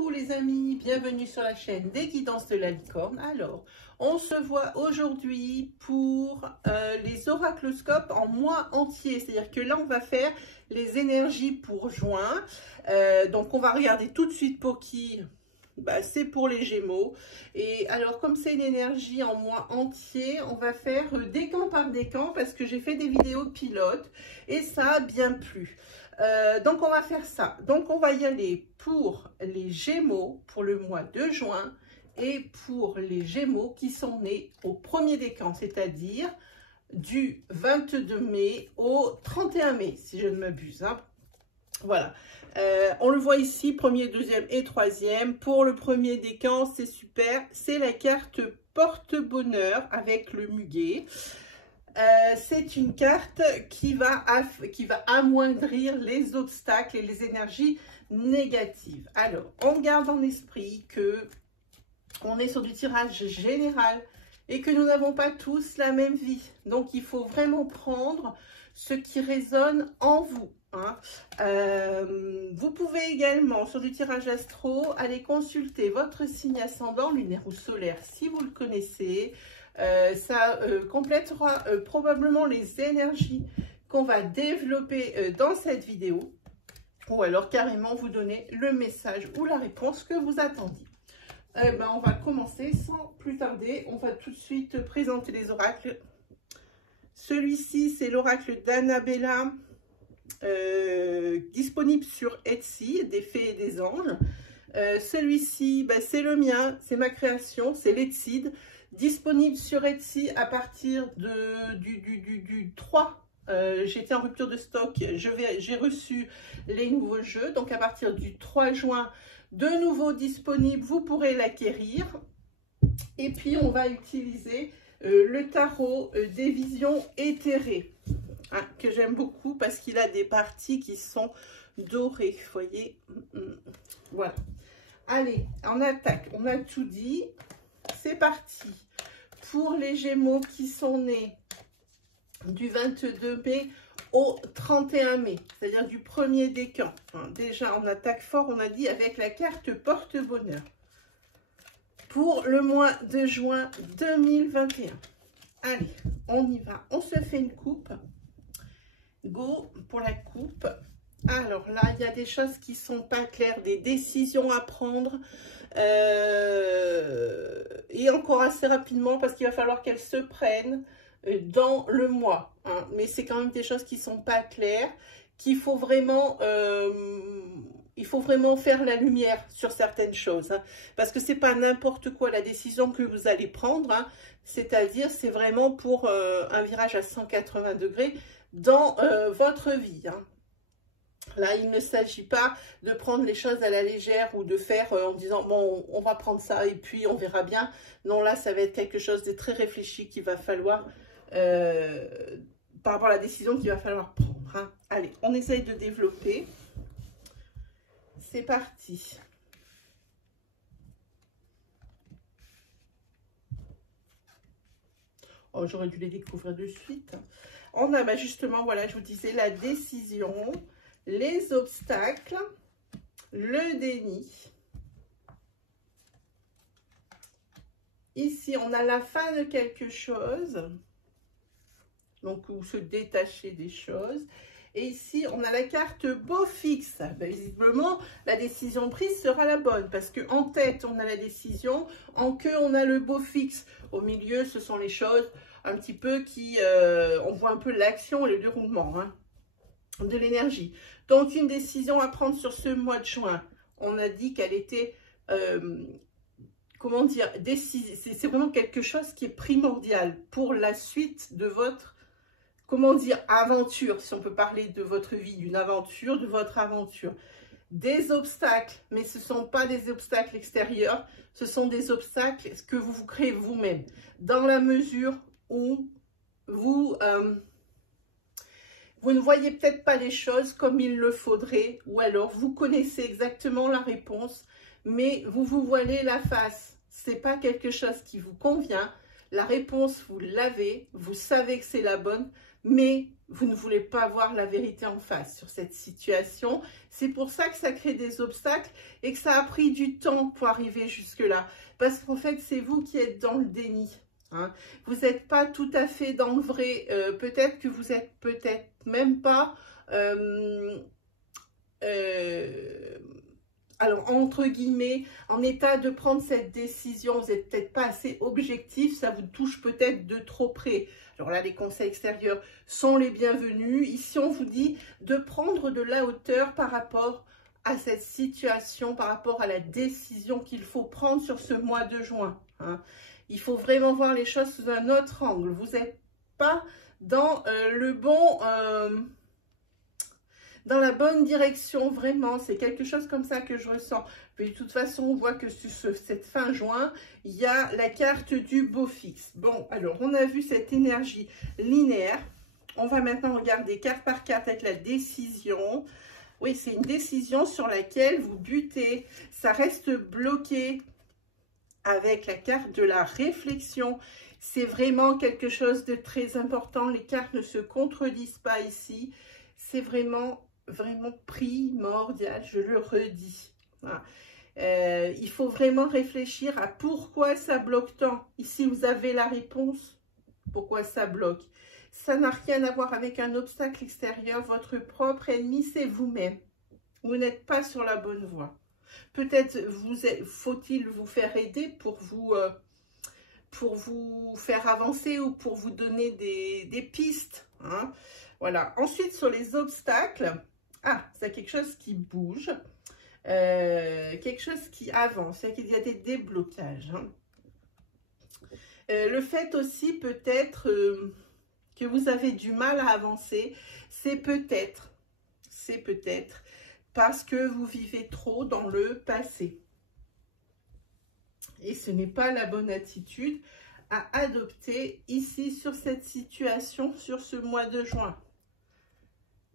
Coucou les amis, bienvenue sur la chaîne des guidances de la licorne. Alors, on se voit aujourd'hui pour les oracloscopes en mois entier. C'est-à-dire que là, on va faire les énergies pour juin. Donc, on va regarder tout de suite pour qui. C'est pour les Gémeaux. Et alors, comme c'est une énergie en mois entier, on va faire décan par décan parce que j'ai fait des vidéos pilotes et ça a bien plu. Donc, on va faire ça. Donc, on va y aller pour les Gémeaux pour le mois de juin et pour les Gémeaux qui sont nés au premier décan, c'est-à-dire du 22 mai au 31 mai, si je ne m'abuse. Hein. Voilà. On le voit ici, premier, deuxième et troisième. Pour le premier décan, c'est super. C'est la carte porte-bonheur avec le muguet. C'est une carte qui va amoindrir les obstacles et les énergies négatives. Alors, on garde en esprit que on est sur du tirage général et que nous n'avons pas tous la même vie. Donc, il faut vraiment prendre ce qui résonne en vous. Hein. Vous pouvez également, sur du tirage astro, aller consulter votre signe ascendant, lunaire ou solaire, si vous le connaissez. Ça complétera probablement les énergies qu'on va développer dans cette vidéo, ou alors carrément vous donner le message ou la réponse que vous attendiez. On va commencer sans plus tarder. On va tout de suite présenter les oracles. Celui-ci, c'est l'oracle d'Annabella, disponible sur Etsy, des fées et des anges. Celui-ci, c'est le mien, c'est ma création, c'est l'Etside, disponible sur Etsy à partir du 3. J'étais en rupture de stock, j'ai reçu les nouveaux jeux, donc à partir du 3 juin, de nouveau disponible, vous pourrez l'acquérir. Et puis on va utiliser le tarot des visions éthérées. Hein, que j'aime beaucoup parce qu'il a des parties qui sont dorées, vous voyez. Voilà. Allez, on attaque. On a tout dit. C'est parti. Pour les Gémeaux qui sont nés du 22 mai au 31 mai, c'est-à-dire du premier décan. Hein, déjà, on attaque fort, on a dit, avec la carte porte-bonheur. Pour le mois de juin 2021. Allez, on y va. On se fait une coupe. Go pour la coupe. Alors là, il y a des choses qui sont pas claires, des décisions à prendre. Et encore assez rapidement parce qu'il va falloir qu'elles se prennent dans le mois. Hein. Mais c'est quand même des choses qui sont pas claires, qu'il faut vraiment... il faut vraiment faire la lumière sur certaines choses. Hein, parce que c'est pas n'importe quoi la décision que vous allez prendre. Hein, c'est-à-dire, c'est vraiment pour un virage à 180 degrés dans votre vie. Hein. Là, il ne s'agit pas de prendre les choses à la légère ou de faire en disant, bon, on va prendre ça et puis on verra bien. Non, là, ça va être quelque chose de très réfléchi qu'il va falloir, par rapport à la décision qu'il va falloir prendre. Hein. Allez, on essaye de développer. C'est parti. Oh, j'aurais dû les découvrir de suite. On a justement, voilà, je vous disais, la décision, les obstacles, le déni. Ici, on a la fin de quelque chose. Donc, ou se détacher des choses. Et ici, on a la carte beau fixe. Visiblement, la décision prise sera la bonne. Parce qu'en tête, on a la décision. En queue, on a le beau fixe. Au milieu, ce sont les choses un petit peu qui... on voit un peu l'action et le déroulement hein, de l'énergie. Donc, une décision à prendre sur ce mois de juin. On a dit qu'elle était... comment dire, c'est vraiment quelque chose qui est primordial pour la suite de votre... Comment dire, aventure, si on peut parler de votre vie, d'une aventure, de votre aventure. Des obstacles, mais ce ne sont pas des obstacles extérieurs, ce sont des obstacles que vous vous créez vous-même. Dans la mesure où vous ne voyez peut-être pas les choses comme il le faudrait, ou alors vous connaissez exactement la réponse, mais vous vous voilez la face. Ce n'est pas quelque chose qui vous convient. La réponse, vous l'avez, vous savez que c'est la bonne, mais vous ne voulez pas voir la vérité en face sur cette situation. C'est pour ça que ça crée des obstacles et que ça a pris du temps pour arriver jusque-là. Parce qu'en fait, c'est vous qui êtes dans le déni. Hein. Vous n'êtes pas tout à fait dans le vrai. Peut-être que vous êtes peut-être même pas... alors, entre guillemets, en état de prendre cette décision, vous n'êtes peut-être pas assez objectif, ça vous touche peut-être de trop près. Alors là, les conseils extérieurs sont les bienvenus. Ici, on vous dit de prendre de la hauteur par rapport à cette situation, par rapport à la décision qu'il faut prendre sur ce mois de juin. Hein. Il faut vraiment voir les choses sous un autre angle. Vous n'êtes pas dans le bon... dans la bonne direction, vraiment, c'est quelque chose comme ça que je ressens. Puis de toute façon, on voit que sur cette fin juin, il y a la carte du beau fixe. Bon, alors, on a vu cette énergie linéaire. On va maintenant regarder carte par carte avec la décision. Oui, c'est une décision sur laquelle vous butez. Ça reste bloqué avec la carte de la réflexion. C'est vraiment quelque chose de très important. Les cartes ne se contredisent pas ici. C'est vraiment primordial, je le redis. Voilà. Il faut vraiment réfléchir à pourquoi ça bloque tant. Ici, vous avez la réponse. Pourquoi ça bloque? Ça n'a rien à voir avec un obstacle extérieur. Votre propre ennemi, c'est vous-même. Vous n'êtes pas sur la bonne voie. Peut-être faut-il vous faire aider pour vous faire avancer ou pour vous donner des pistes. Hein. Voilà. Ensuite, sur les obstacles, c'est quelque chose qui bouge, quelque chose qui avance, il y a des déblocages. Hein. Le fait aussi peut-être que vous avez du mal à avancer, c'est peut-être parce que vous vivez trop dans le passé. Et ce n'est pas la bonne attitude à adopter ici sur cette situation, sur ce mois de juin.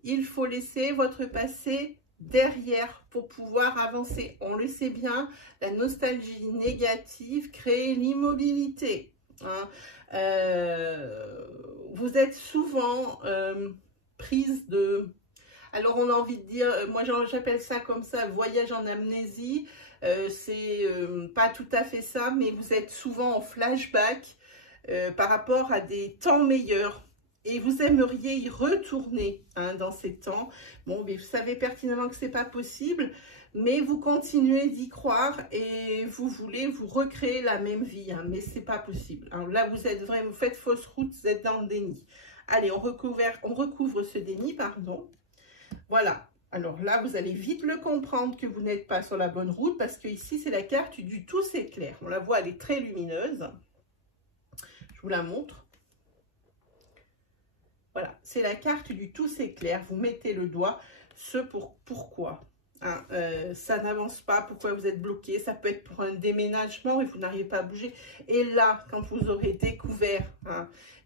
Il faut laisser votre passé derrière pour pouvoir avancer. On le sait bien, la nostalgie négative crée l'immobilité. Hein. Vous êtes souvent prise de... Alors, on a envie de dire, moi j'appelle ça comme ça, voyage en amnésie. C'est pas tout à fait ça, mais vous êtes souvent en flashback par rapport à des temps meilleurs. Et vous aimeriez y retourner dans ces temps. Bon, mais vous savez pertinemment que ce n'est pas possible, mais vous continuez d'y croire et vous voulez vous recréer la même vie, mais ce n'est pas possible. Alors là, vous êtes vraiment, vous faites fausse route, vous êtes dans le déni. Allez, on recouvre ce déni, pardon. Voilà. Alors là, vous allez vite le comprendre que vous n'êtes pas sur la bonne route parce que ici, c'est la carte du tout s'éclaire. On la voit, elle est très lumineuse. Je vous la montre. Voilà, c'est la carte du tout s'éclaire. Vous mettez le doigt, pourquoi. Hein, ça n'avance pas, pourquoi vous êtes bloqué. Ça peut être pour un déménagement et vous n'arrivez pas à bouger. Et là, quand vous aurez découvert,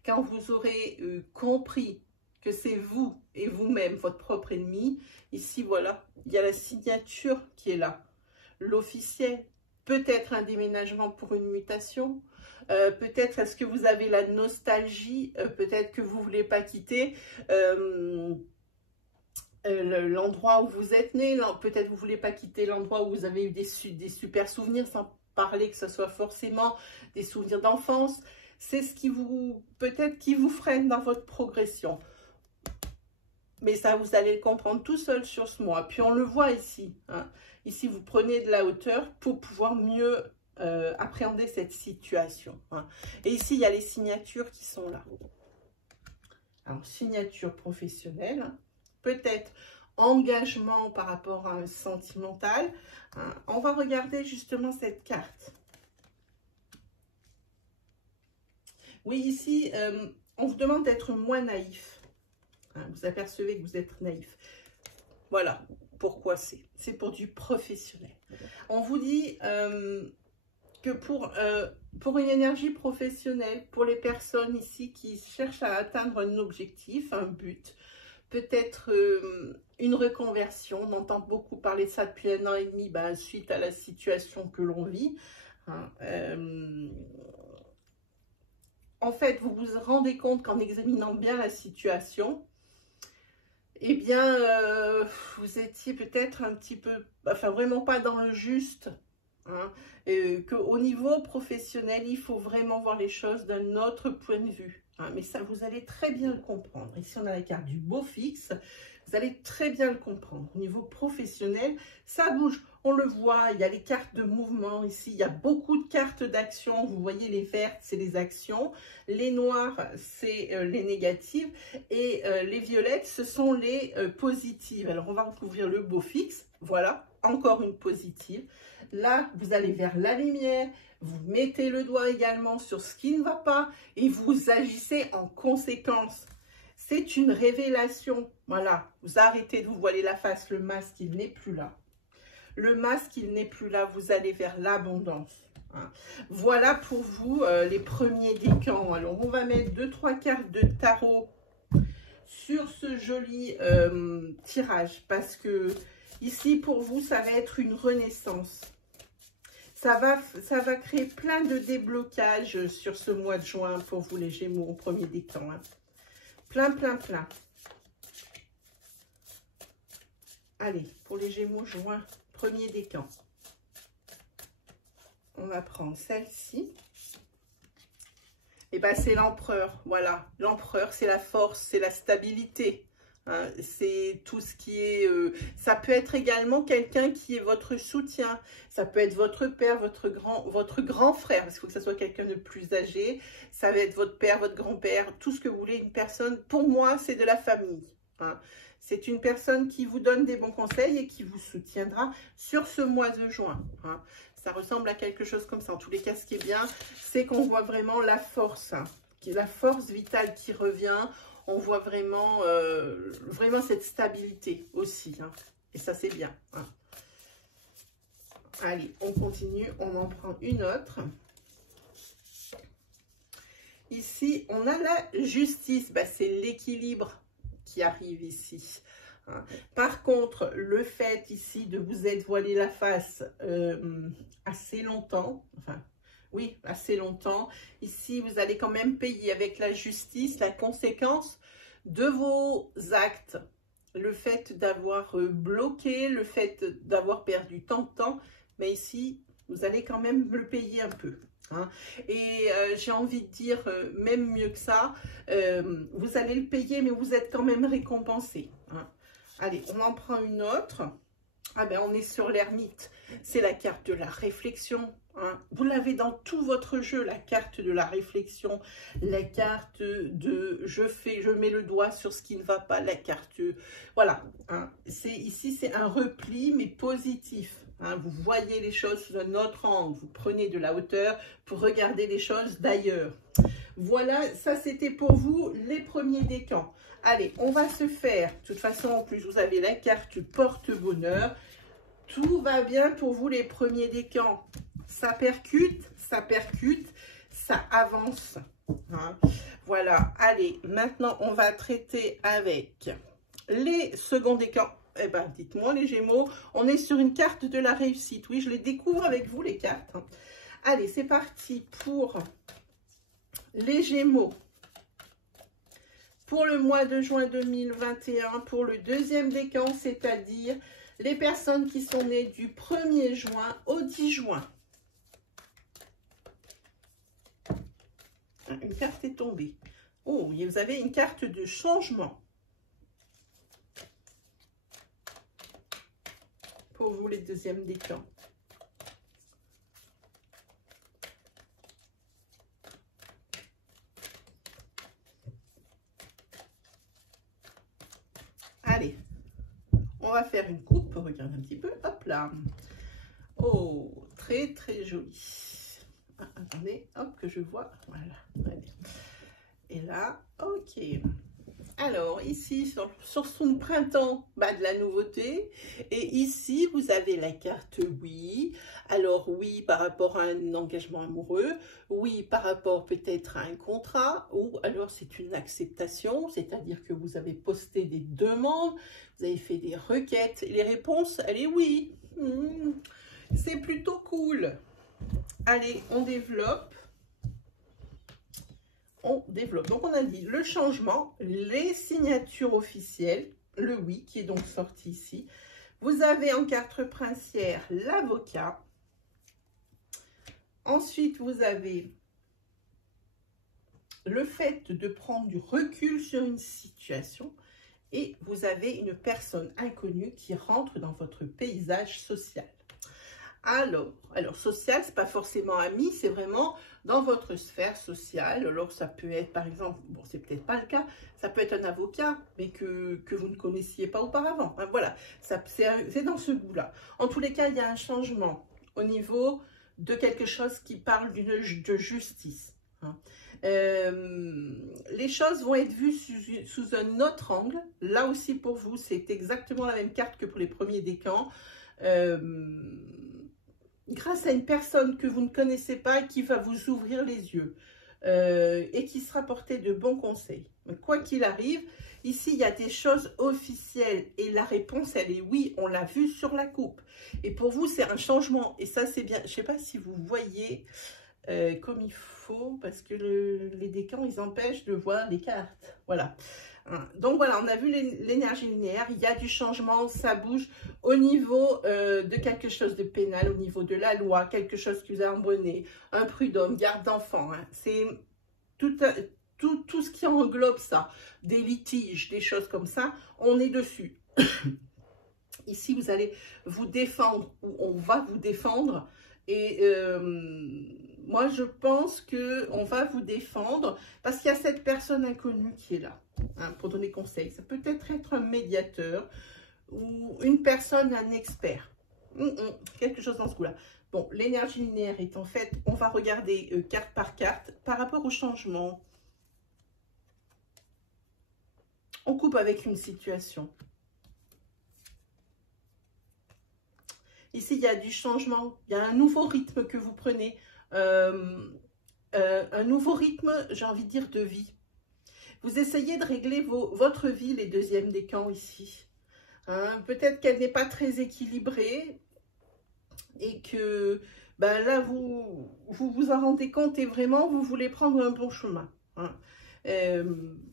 quand vous aurez compris que c'est vous et vous-même, votre propre ennemi, ici, voilà, il y a la signature qui est là. L'officiel, peut-être un déménagement pour une mutation, peut-être est-ce que vous avez la nostalgie, peut-être que vous ne voulez pas quitter l'endroit où vous êtes né, peut-être vous ne voulez pas quitter l'endroit où vous avez eu des super souvenirs, sans parler que ce soit forcément des souvenirs d'enfance. C'est ce qui vous, peut-être qui vous freine dans votre progression. Mais ça, vous allez le comprendre tout seul sur ce mois. Puis on le voit ici. Hein. Ici, vous prenez de la hauteur pour pouvoir mieux appréhender cette situation. Hein. Et ici, il y a les signatures qui sont là. Alors, signature professionnelle. Hein. Peut-être engagement par rapport à un sentimental. Hein. On va regarder justement cette carte. Oui, ici, on vous demande d'être moins naïf. Hein, vous apercevez que vous êtes naïf. Voilà pourquoi c'est. C'est pour du professionnel. On vous dit que pour une énergie professionnelle, pour les personnes ici qui cherchent à atteindre un objectif, un but, peut-être une reconversion. On entend beaucoup parler de ça depuis 1 an et demi, suite à la situation que l'on vit. Hein, en fait, vous vous rendez compte qu'en examinant bien la situation, eh bien, vous étiez peut-être un petit peu, enfin vraiment pas dans le juste, hein, qu'au niveau professionnel, il faut vraiment voir les choses d'un autre point de vue. Hein, mais ça, vous allez très bien le comprendre. Ici, on a la carte du beau fixe. Vous allez très bien le comprendre. Au niveau professionnel, ça bouge. On le voit, il y a les cartes de mouvement ici. Il y a beaucoup de cartes d'action. Vous voyez, les vertes, c'est les actions. Les noires, c'est les négatives. Et les violettes, ce sont les positives. Alors, on va recouvrir le beau fixe. Voilà, encore une positive. Là, vous allez vers la lumière. Vous mettez le doigt également sur ce qui ne va pas. Et vous agissez en conséquence. C'est une révélation. Voilà, vous arrêtez de vous voiler la face. Le masque, il n'est plus là. Le masque, il n'est plus là. Vous allez vers l'abondance. Hein. Voilà pour vous les premiers décans. Alors, on va mettre 2-3 cartes de tarot sur ce joli tirage. Parce que ici, pour vous, ça va être une renaissance. Ça va créer plein de déblocages sur ce mois de juin pour vous, les Gémeaux, au premier décan. Hein. Plein, plein, plein. Allez, pour les Gémeaux, juin, premier décan. On va prendre celle-ci. Et bien, c'est l'empereur. Voilà, l'empereur, c'est la force, c'est la stabilité. Hein, c'est tout ce qui est... ça peut être également quelqu'un qui est votre soutien. Ça peut être votre père, votre grand frère, parce qu'il faut que ça soit quelqu'un de plus âgé. Ça va être votre père, votre grand-père, tout ce que vous voulez. Une personne, pour moi, c'est de la famille. Hein. C'est une personne qui vous donne des bons conseils et qui vous soutiendra sur ce mois de juin. Hein. Ça ressemble à quelque chose comme ça. En tous les cas, ce qui est bien, c'est qu'on voit vraiment la force, hein, la force vitale qui revient. On voit vraiment, vraiment cette stabilité aussi. Hein. Et ça, c'est bien. Hein. Allez, on continue. On en prend une autre. Ici, on a la justice. Ben, c'est l'équilibre qui arrive ici. Hein. Par contre, le fait ici de vous être voilé la face assez longtemps, enfin, oui, assez longtemps. Ici, vous allez quand même payer avec la justice la conséquence de vos actes. Le fait d'avoir bloqué, le fait d'avoir perdu tant de temps. Mais ici, vous allez quand même le payer un peu. Hein. Et j'ai envie de dire, même mieux que ça, vous allez le payer, mais vous êtes quand même récompensé. Hein. Allez, on en prend une autre. Ah ben, on est sur l'ermite. C'est la carte de la réflexion. Hein. Vous l'avez dans tout votre jeu, la carte de la réflexion, la carte de je mets le doigt sur ce qui ne va pas, la carte, voilà. Hein. Ici, c'est un repli, mais positif. Hein. Vous voyez les choses d'un autre angle, vous prenez de la hauteur pour regarder les choses d'ailleurs. Voilà, ça c'était pour vous les premiers décans. Allez, on va se faire, de toute façon, en plus, vous avez la carte porte-bonheur. Tout va bien pour vous les premiers décans. Ça percute, ça avance. Hein. Voilà, allez, maintenant, on va traiter avec les seconds décans. Eh bien, dites-moi les Gémeaux, on est sur une carte de la réussite. Oui, je les découvre avec vous, les cartes. Allez, c'est parti pour les Gémeaux. Pour le mois de juin 2021, pour le deuxième décan, c'est-à-dire les personnes qui sont nées du 1er juin au 10 juin. Une carte est tombée. Oh, vous avez une carte de changement. Pour vous, les deuxièmes décans. Allez, on va faire une coupe. Regarde un petit peu. Hop là. Oh, très très joli. Ah, attendez, hop, que je vois. Voilà. Et là, ok. Alors, ici, sur son printemps, bah, de la nouveauté. Et ici, vous avez la carte oui. Alors, oui, par rapport à un engagement amoureux. Oui, par rapport peut-être à un contrat. Ou alors, c'est une acceptation. C'est-à-dire que vous avez posté des demandes. Vous avez fait des requêtes. Et les réponses, elle est oui. C'est plutôt cool. Allez, on développe. on développe. Donc, on a dit le changement, les signatures officielles, le oui qui est donc sorti ici. Vous avez en carte princière l'avocat. Ensuite, vous avez le fait de prendre du recul sur une situation. Et vous avez une personne inconnue qui rentre dans votre paysage social. Alors social, c'est pas forcément ami, c'est vraiment dans votre sphère sociale. Alors, ça peut être, par exemple, bon, c'est peut-être pas le cas, ça peut être un avocat, mais que vous ne connaissiez pas auparavant. Enfin, voilà, c'est dans ce goût-là. En tous les cas, il y a un changement au niveau de quelque chose qui parle de justice. Hein. Les choses vont être vues sous un autre angle. Là aussi, pour vous, c'est exactement la même carte que pour les premiers décans. Grâce à une personne que vous ne connaissez pas qui va vous ouvrir les yeux et qui sera portée de bons conseils. Quoi qu'il arrive, ici, il y a des choses officielles et la réponse, elle est oui, on l'a vu sur la coupe. Et pour vous, c'est un changement et ça, c'est bien. Je ne sais pas si vous voyez comme il faut parce que les décans, ils empêchent de voir les cartes. Voilà. Donc voilà, on a vu l'énergie linéaire, il y a du changement, ça bouge au niveau de quelque chose de pénal, au niveau de la loi, quelque chose qui vous a embonné, un prud'homme, garde d'enfant, hein. C'est tout ce qui englobe ça, des litiges, des choses comme ça, on est dessus. Ici, vous allez vous défendre, ou on va vous défendre, et moi, je pense qu'on va vous défendre parce qu'il y a cette personne inconnue qui est là, hein, pour donner conseil. Ça peut être un médiateur ou une personne, un expert. Quelque chose dans ce goût-là. Bon, l'énergie linéaire est en fait, on va regarder carte par carte par rapport au changement. On coupe avec une situation. Ici, il y a du changement, il y a un nouveau rythme que vous prenez, un nouveau rythme, j'ai envie de dire, de vie. Vous essayez de régler votre vie, les deuxièmes décans ici. Hein, peut-être qu'elle n'est pas très équilibrée et que ben là, vous en rendez compte et vraiment, vous voulez prendre un bon chemin. Hein.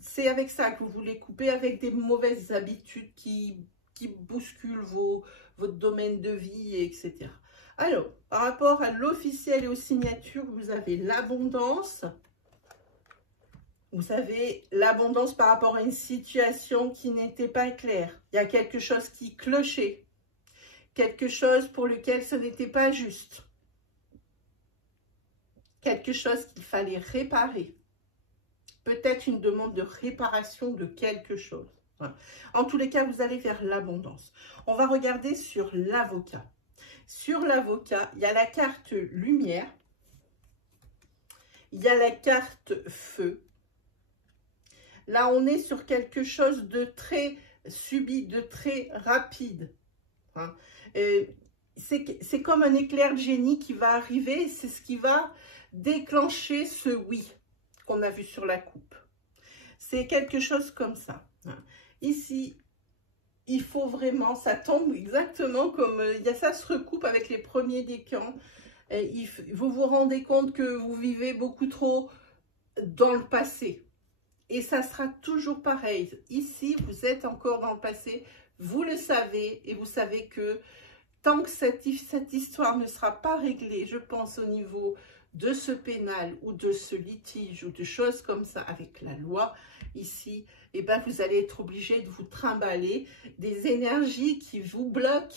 C'est avec ça que vous voulez couper avec des mauvaises habitudes qui bousculent votre domaine de vie, etc. Alors, par rapport à l'officiel et aux signatures, vous avez l'abondance. Vous avez l'abondance par rapport à une situation qui n'était pas claire. Il y a quelque chose qui clochait. Quelque chose pour lequel ce n'était pas juste. Quelque chose qu'il fallait réparer. Peut-être une demande de réparation de quelque chose. Voilà. En tous les cas, vous allez vers l'abondance. On va regarder sur l'avocat. Sur l'avocat, il y a la carte lumière, il y a la carte feu. Là, on est sur quelque chose de très subit, de très rapide. Hein. C'est comme un éclair de génie qui va arriver, c'est ce qui va déclencher ce oui qu'on a vu sur la coupe. C'est quelque chose comme ça. Hein. Ici, il faut vraiment, ça tombe exactement comme, ça se recoupe avec les premiers décans. Vous vous rendez compte que vous vivez beaucoup trop dans le passé. Et ça sera toujours pareil. Ici, vous êtes encore dans le passé, vous le savez, et vous savez que tant que cette histoire ne sera pas réglée, je pense au niveau de ce pénal ou de ce litige ou de choses comme ça avec la loi, ici, eh ben, vous allez être obligé de vous trimballer des énergies qui vous bloquent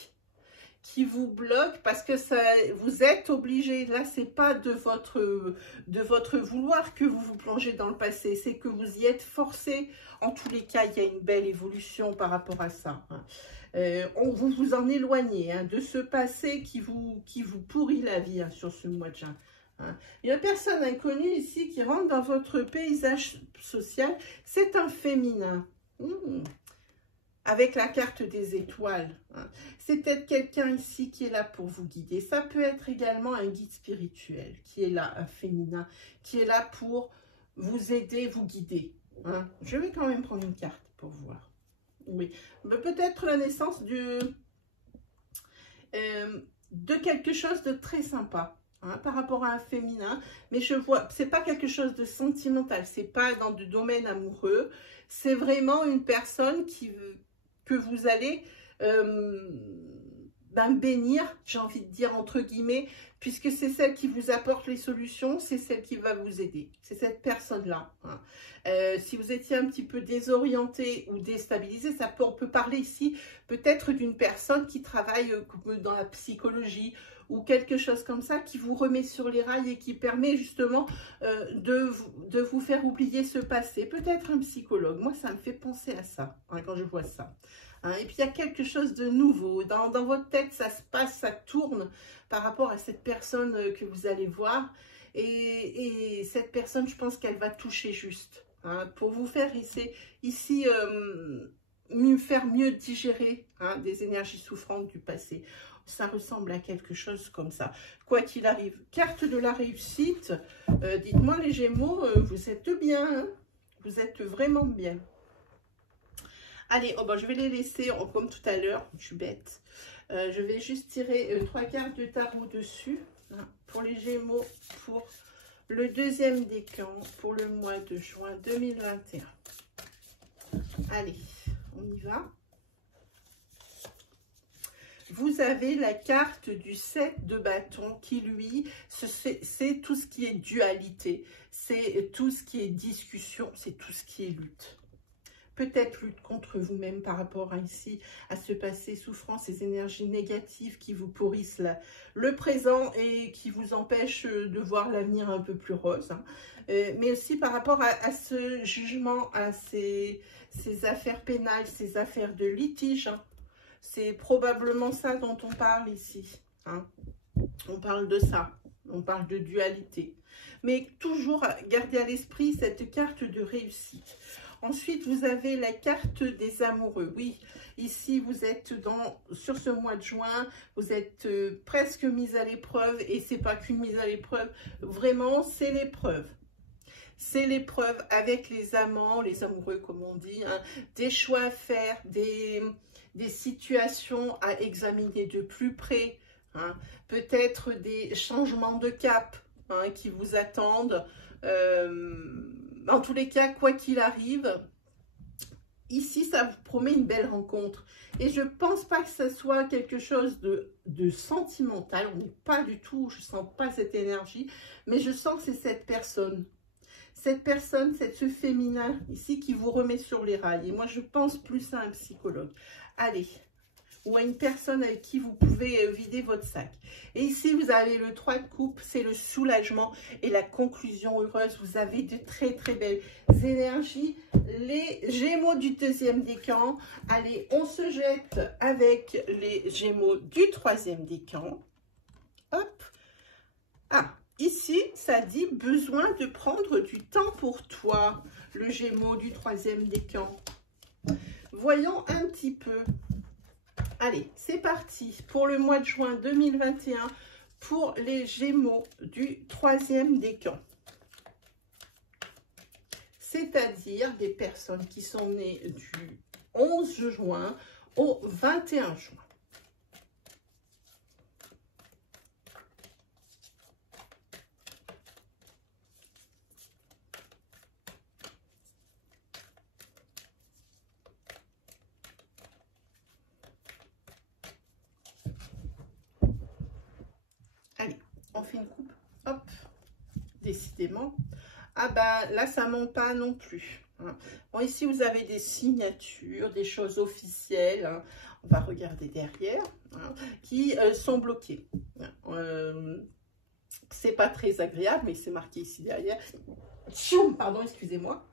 parce que ça, vous êtes obligé. Là, c'est pas de votre vouloir que vous vous plongez dans le passé, c'est que vous y êtes forcé. En tous les cas, il y a une belle évolution par rapport à ça. Hein. Vous vous en éloignez hein, de ce passé qui vous pourrit la vie hein, sur ce mois de juin. Hein. Il y a une personne inconnue ici qui rentre dans votre paysage social. C'est un féminin. Avec la carte des étoiles. Hein. C'est peut-être quelqu'un ici qui est là pour vous guider. Ça peut être également un guide spirituel qui est là, un féminin, qui est là pour vous aider, vous guider. Hein. Je vais quand même prendre une carte pour voir. Oui, peut-être la naissance de quelque chose de très sympa. hein, par rapport à un féminin. Mais je vois, c'est pas quelque chose de sentimental, c'est pas dans du domaine amoureux. C'est vraiment une personne que vous allez bénir, j'ai envie de dire entre guillemets, puisque c'est celle qui vous apporte les solutions, c'est celle qui va vous aider. C'est cette personne-là. Hein. Si vous étiez un petit peu désorienté ou déstabilisé, on peut parler ici peut-être d'une personne qui travaille dans la psychologie ou quelque chose comme ça, qui vous remet sur les rails et qui permet justement de vous faire oublier ce passé. Peut-être un psychologue. Moi, ça me fait penser à ça hein, quand je vois ça. Hein, et puis, il y a quelque chose de nouveau. Dans votre tête, ça se passe, ça tourne par rapport à cette personne que vous allez voir. Et cette personne, je pense qu'elle va toucher juste. Hein, pour vous faire ici faire mieux digérer hein, des énergies souffrantes du passé. Ça ressemble à quelque chose comme ça. Quoi qu'il arrive, carte de la réussite. Dites-moi les Gémeaux, vous êtes bien. Hein, vous êtes vraiment bien. Allez, oh ben, je vais les laisser comme tout à l'heure. Je suis bête. Je vais juste tirer 3 cartes de tarot dessus. Hein, pour les Gémeaux, pour le deuxième décan, pour le mois de juin 2021. Allez, on y va. Vous avez la carte du 7 de bâton qui, lui, c'est tout ce qui est dualité, c'est tout ce qui est discussion, c'est tout ce qui est lutte. Peut-être lutte contre vous-même par rapport à ce passé souffrant, ces énergies négatives qui vous pourrissent le présent et qui vous empêchent de voir l'avenir un peu plus rose. Hein. Mais aussi par rapport à ce jugement, à ces affaires pénales, ces affaires de litige. Hein. C'est probablement ça dont on parle ici. Hein. On parle de ça. On parle de dualité. Mais toujours gardez à l'esprit cette carte de réussite. Ensuite, vous avez la carte des amoureux. Oui, ici, vous êtes sur ce mois de juin, vous êtes presque mis à l'épreuve. Et c'est pas qu'une mise à l'épreuve. Vraiment, c'est l'épreuve. C'est l'épreuve avec les amants, les amoureux, comme on dit. Hein, des choix à faire, des situations à examiner de plus près, hein, peut-être des changements de cap hein, qui vous attendent. En tous les cas, quoi qu'il arrive, ici, ça vous promet une belle rencontre. Et je ne pense pas que ce soit quelque chose de sentimental. On n'est pas du tout, je ne sens pas cette énergie, mais je sens que c'est cette personne. Cette personne, ce féminin ici qui vous remet sur les rails. Et moi, je pense plus à un psychologue. Allez, ou à une personne avec qui vous pouvez vider votre sac. Et ici, vous avez le 3 de coupe, c'est le soulagement et la conclusion heureuse. Vous avez de très, très belles énergies. Les Gémeaux du deuxième décan. Allez, on se jette avec les Gémeaux du troisième décan. Hop. Ah, ici, ça dit besoin de prendre du temps pour toi, le Gémeaux du troisième décan. Voyons un petit peu. Allez, c'est parti pour le mois de juin 2021 pour les Gémeaux du troisième décan. C'est-à-dire des personnes qui sont nées du 11 juin au 21 juin. Allez, on fait une coupe. Hop, décidément. Ah ben là, ça ne ment pas non plus. Hein. Bon, ici, vous avez des signatures, des choses officielles. Hein. On va regarder derrière. Hein, qui sont bloquées. C'est pas très agréable, mais c'est marqué ici derrière. Pardon, excusez-moi.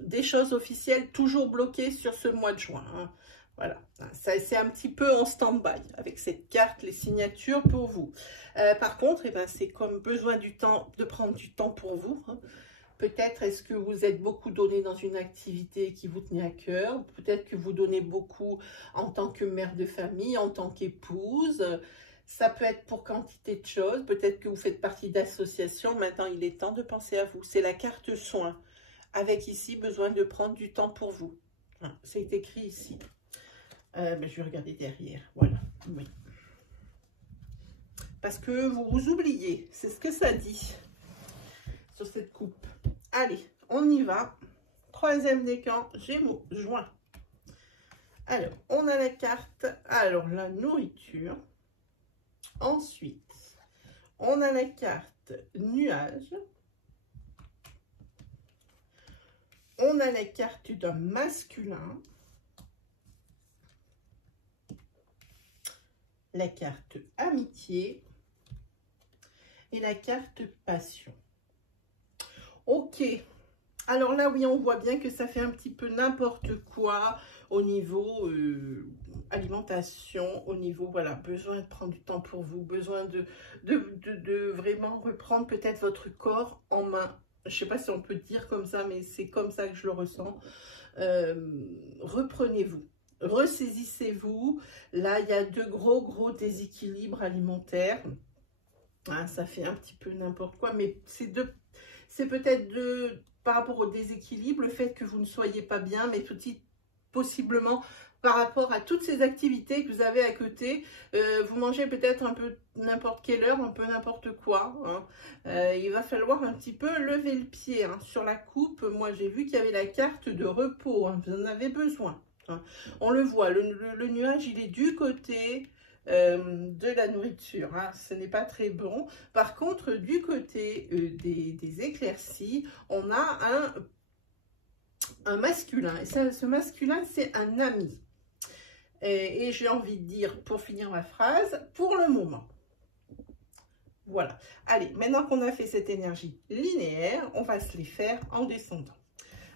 Des choses officielles toujours bloquées sur ce mois de juin. Hein. Voilà, c'est un petit peu en stand-by avec cette carte, les signatures pour vous. Par contre, eh ben, c'est comme besoin du temps, de prendre du temps pour vous. Hein. Peut-être est-ce que vous êtes beaucoup donné dans une activité qui vous tenait à cœur. Peut-être que vous donnez beaucoup en tant que mère de famille, en tant qu'épouse. Ça peut être pour quantité de choses. Peut-être que vous faites partie d'associations. Maintenant, il est temps de penser à vous. C'est la carte soin. Avec ici, besoin de prendre du temps pour vous. C'est écrit ici. Je vais regarder derrière. Voilà. Oui. parce que vous vous oubliez. C'est ce que ça dit sur cette coupe. Allez, on y va. Troisième décan, Gémeaux, juin. Alors, on a la carte, alors la nourriture. Ensuite, on a la carte nuage. On a la carte d'un masculin. La carte amitié. Et la carte passion. Ok. Alors là, oui, on voit bien que ça fait un petit peu n'importe quoi au niveau alimentation, au niveau, voilà, besoin de prendre du temps pour vous, besoin de vraiment reprendre peut-être votre corps en main. Je ne sais pas si on peut dire comme ça, mais c'est comme ça que je le ressens. Reprenez-vous, ressaisissez-vous. Là, il y a de gros déséquilibres alimentaires. Hein, ça fait un petit peu n'importe quoi, mais c'est peut-être par rapport au déséquilibre, le fait que vous ne soyez pas bien, mais possiblement par rapport à toutes ces activités que vous avez à côté. Vous mangez peut-être un peu n'importe quelle heure, un peu n'importe quoi. Hein. Il va falloir un petit peu lever le pied. Hein. Sur la coupe, moi j'ai vu qu'il y avait la carte de repos. Hein. Vous en avez besoin. Hein. On le voit, le nuage, il est du côté de la nourriture. Hein. Ce n'est pas très bon. Par contre, du côté des éclaircies, on a un masculin. Et ça, ce masculin, c'est un ami. Et j'ai envie de dire, pour finir ma phrase, pour le moment. Voilà. Allez, maintenant qu'on a fait cette énergie linéaire, on va se les faire en descendant.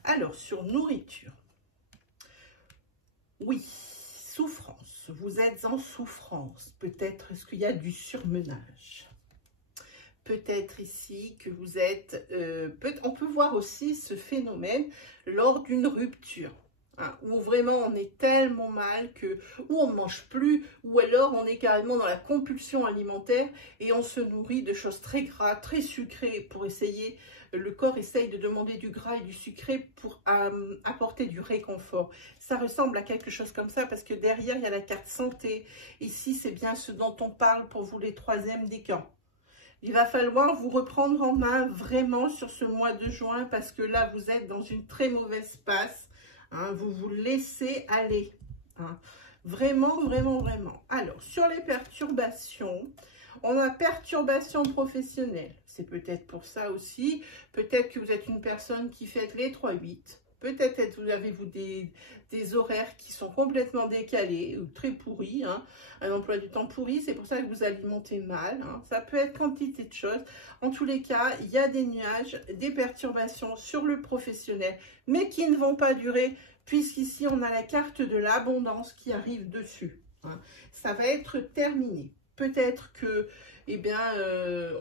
Alors, sur nourriture. Oui, souffrance. Vous êtes en souffrance. Peut-être est-ce qu'il y a du surmenage. Peut-être ici que vous êtes... on peut voir aussi ce phénomène lors d'une rupture. Hein, où vraiment on est tellement mal que ou on ne mange plus, ou alors on est carrément dans la compulsion alimentaire et on se nourrit de choses très gras, très sucrées pour essayer, le corps essaye de demander du gras et du sucré pour apporter du réconfort. Ça ressemble à quelque chose comme ça parce que derrière il y a la carte santé. Ici c'est bien ce dont on parle pour vous les troisièmes décans. Il va falloir vous reprendre en main vraiment sur ce mois de juin parce que là vous êtes dans une très mauvaise passe. Hein, vous vous laissez aller. Hein. Vraiment. Alors, sur les perturbations, on a perturbations professionnelles. C'est peut-être pour ça aussi. Peut-être que vous êtes une personne qui fait les 3-8. Peut-être avez-vous des horaires qui sont complètement décalés ou très pourris. Hein. Un emploi du temps pourri, c'est pour ça que vous alimentez mal. Hein. Ça peut être quantité de choses. En tous les cas, il y a des nuages, des perturbations sur le professionnel, mais qui ne vont pas durer, puisqu'ici, on a la carte de l'abondance qui arrive dessus. Hein. Ça va être terminé. Peut-être que, eh bien,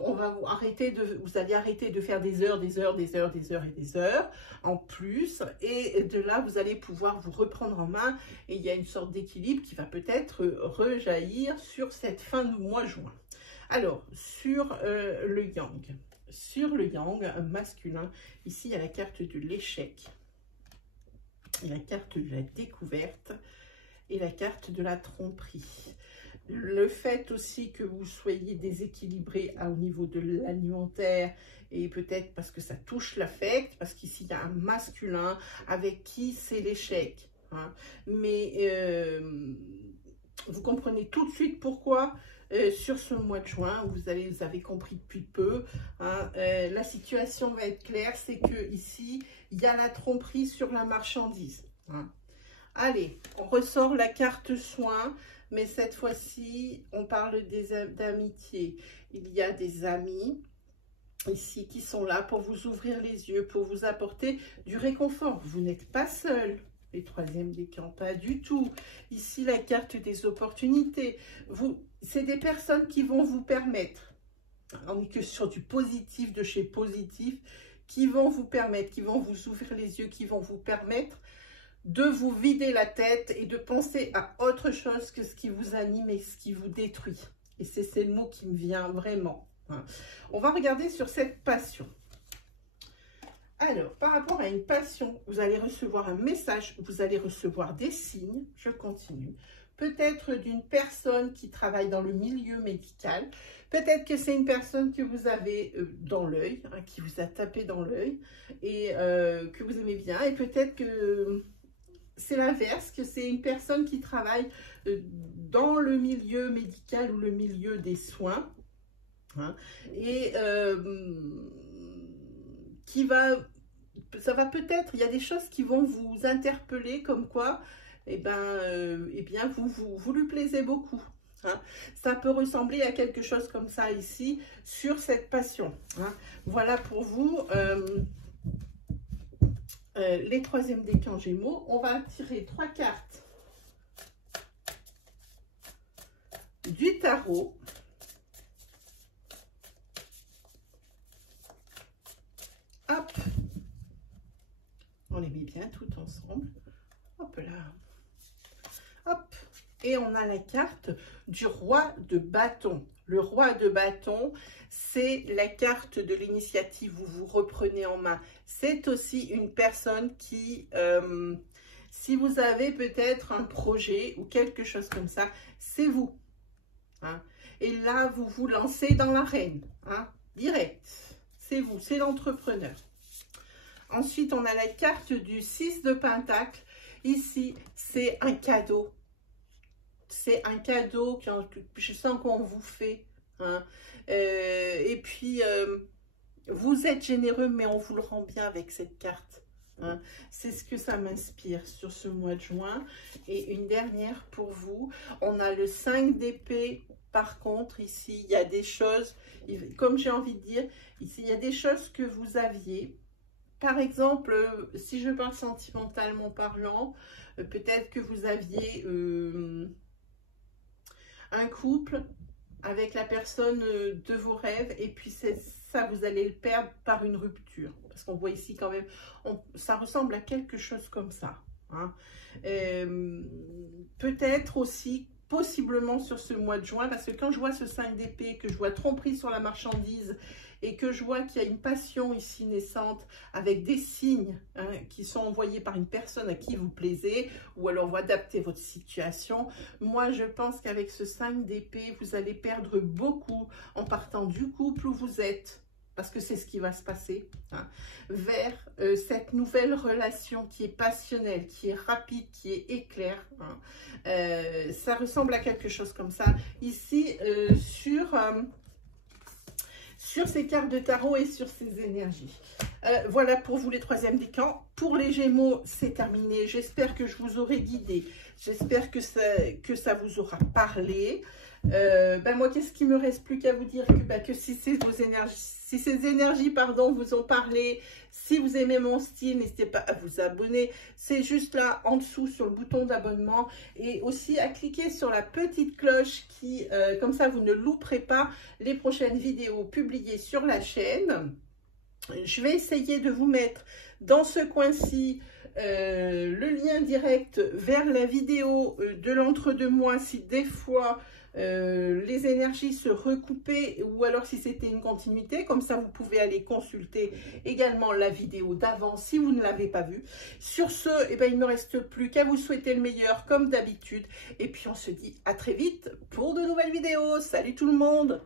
vous allez arrêter de faire des heures en plus. Et de là, vous allez pouvoir vous reprendre en main. Et il y a une sorte d'équilibre qui va peut-être rejaillir sur cette fin de mois juin. Alors, sur le yang. Sur le yang masculin, ici, il y a la carte de l'échec. La carte de la découverte. Et la carte de la tromperie. Le fait aussi que vous soyez déséquilibré au niveau de l'alimentaire et peut-être parce que ça touche l'affect, parce qu'ici il y a un masculin avec qui c'est l'échec. Hein. Mais vous comprenez tout de suite pourquoi sur ce mois de juin, vous avez compris depuis peu, hein, la situation va être claire, c'est que ici il y a la tromperie sur la marchandise. Hein. Allez, on ressort la carte soin. Mais cette fois-ci, on parle d'amitié. Il y a des amis ici qui sont là pour vous ouvrir les yeux, pour vous apporter du réconfort. Vous n'êtes pas seul. Les troisièmes décans, pas du tout. Ici, la carte des opportunités. C'est des personnes qui vont vous permettre, on n'est que sur du positif de chez positif, qui vont vous permettre, qui vont vous ouvrir les yeux, qui vont vous permettre de vous vider la tête et de penser à autre chose que ce qui vous anime et ce qui vous détruit. Et c'est le mot qui me vient vraiment. Hein. On va regarder sur cette passion. Alors, par rapport à une passion, vous allez recevoir un message, vous allez recevoir des signes, je continue, peut-être d'une personne qui travaille dans le milieu médical. Peut-être que c'est une personne que vous avez dans l'œil, hein, qui vous a tapé dans l'œil et que vous aimez bien. Et peut-être que c'est l'inverse, que c'est une personne qui travaille dans le milieu médical ou le milieu des soins. Hein, et ça va peut-être, il y a des choses qui vont vous interpeller comme quoi, eh bien, vous lui plaisez beaucoup. Hein. Ça peut ressembler à quelque chose comme ça ici, sur cette passion. Hein. Voilà pour vous les troisièmes décans Gémeaux. On va tirer 3 cartes du tarot. Hop, on les met bien tout ensemble. Hop là. Hop. Et on a la carte du roi de bâton. Le roi de bâton, c'est la carte de l'initiative où vous reprenez en main. C'est aussi une personne qui, si vous avez peut-être un projet ou quelque chose comme ça, c'est vous. Hein. Et là, vous vous lancez dans l'arène, hein, direct. C'est vous, c'est l'entrepreneur. Ensuite, on a la carte du 6 de Pentacle. Ici, c'est un cadeau. C'est un cadeau que je sens qu'on vous fait. Hein. Et puis, vous êtes généreux, mais on vous le rend bien avec cette carte. Hein. C'est ce que ça m'inspire sur ce mois de juin. Et une dernière pour vous. On a le 5 d'épée. Par contre, ici, il y a des choses, comme j'ai envie de dire, ici, il y a des choses que vous aviez. Par exemple, si je parle sentimentalement parlant, peut-être que vous aviez un couple avec la personne de vos rêves et puis ça, vous allez le perdre par une rupture. Parce qu'on voit ici quand même, ça ressemble à quelque chose comme ça. Hein. Peut-être aussi possiblement sur ce mois de juin, parce que quand je vois ce 5 d'épée, que je vois tromperie sur la marchandise et que je vois qu'il y a une passion ici naissante avec des signes hein, qui sont envoyés par une personne à qui vous plaisez, ou alors vous adaptez votre situation, moi je pense qu'avec ce 5 d'épée, vous allez perdre beaucoup en partant du couple où vous êtes, parce que c'est ce qui va se passer, hein, vers cette nouvelle relation qui est passionnelle, qui est rapide, qui est éclair. Hein. Ça ressemble à quelque chose comme ça. Ici, sur ces cartes de tarot et sur ces énergies. Voilà pour vous les troisièmes décans. Pour les Gémeaux, c'est terminé. J'espère que je vous aurai guidé. J'espère que ça vous aura parlé. Moi, qu'est-ce qui me reste plus qu'à vous dire que si ces énergies vous ont parlé, si vous aimez mon style, n'hésitez pas à vous abonner. C'est juste là en dessous sur le bouton d'abonnement et aussi à cliquer sur la petite cloche qui, comme ça, vous ne louperez pas les prochaines vidéos publiées sur la chaîne. Je vais essayer de vous mettre dans ce coin-ci le lien direct vers la vidéo de l'entre-deux-mois si des fois les énergies se recoupaient ou alors si c'était une continuité. Comme ça, vous pouvez aller consulter également la vidéo d'avant si vous ne l'avez pas vue. Sur ce, il ne me reste plus qu'à vous souhaiter le meilleur comme d'habitude. Et puis, on se dit à très vite pour de nouvelles vidéos. Salut tout le monde!